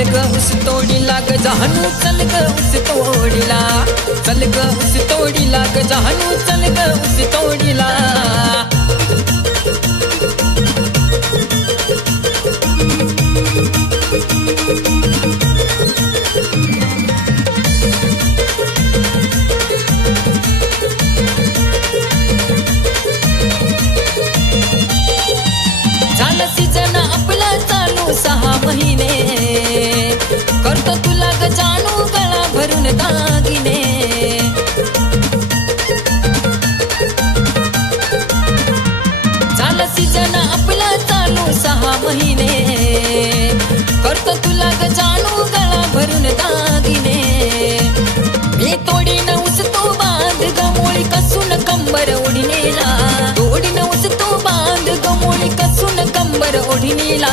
चल ग उस तोडीला ग जहानू चल ग उस तोडीला चल ग उस तोडीला ग जहानू चल ग उस तोडीला झालं सीजन आपला चालू 6 महिने करतो तुला ग जानू गळा भरून दागिने झालं सीजन आपला चालू 6 महिने करतो तुला ग जानू गळा भरून दागिने मी तोडीन उस तो बांध ग मोळी कसून कंबर ओढणीला तोडीन उस तो बांध ग मोळी कसून कंबर ओढणीला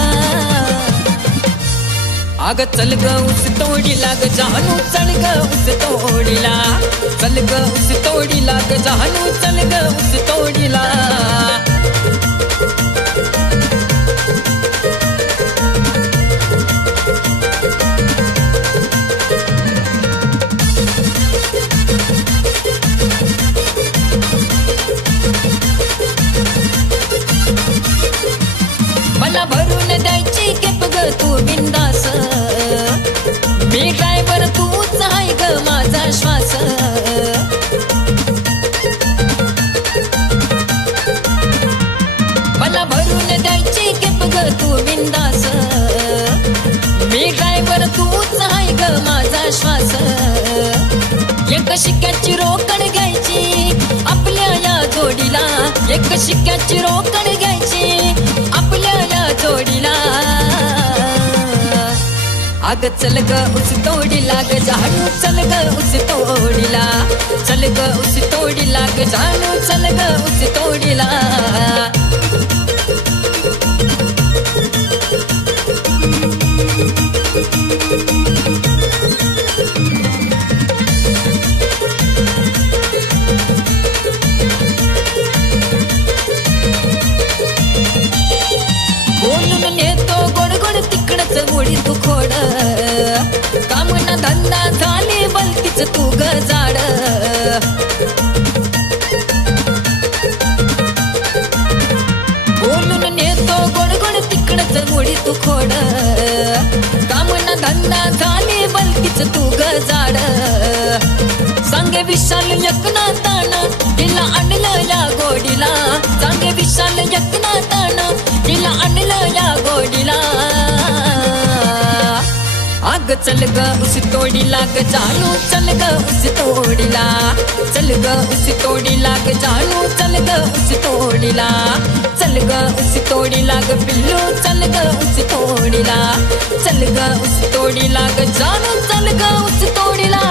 आग चल ग उस तोडीला ग जहानू चल ग उस तोडीला चल ग उस तोडीला ग जहानू चल ग उस तोडीला मला भरून द्यायची केप ग तू बिंदास मी ड्रायव्हर तूच आहे ग माझा श्वास मला भरून द्यायची केप ग तू बिंदास मी ड्रायव्हर तूच आहे ग माझा श्वास एक शिक्क्याची रोकड घ्यायची आपल्या या जोडीला एक शिक्क्याची रोकड घ्यायची आपल्या या जोडीला आग चल ग उस तोडीला ग जानू चल ग उस तोडीला चल ग उस तोडीला ग जानू चल ग उस तोडीला बोलून नेतो गोड गोड तिकडच गोडी तू खोड काम ना धंदा झाले बलतीच तू ग जाड बोलून नेतो गोड गोड तिकडच गोडी तू खोड काम ना धंदा झाले बलतीच तू ग जाड सांगे विशाल एकनाथान तिला आणलं या गोडीला सांगे विशाल एकनाथान तिला आणलं या गोडीला आग चल ग उस तोडीला ग जानू चल ग उस तोडीला चल ग उस तोडीला ग जानू चल ग उस तोडीला चल ग उस तोडीला ग पिल्लू चल ग उस तोडीला चल ग उस तोडीला ग जानू चल ग उस तोडीला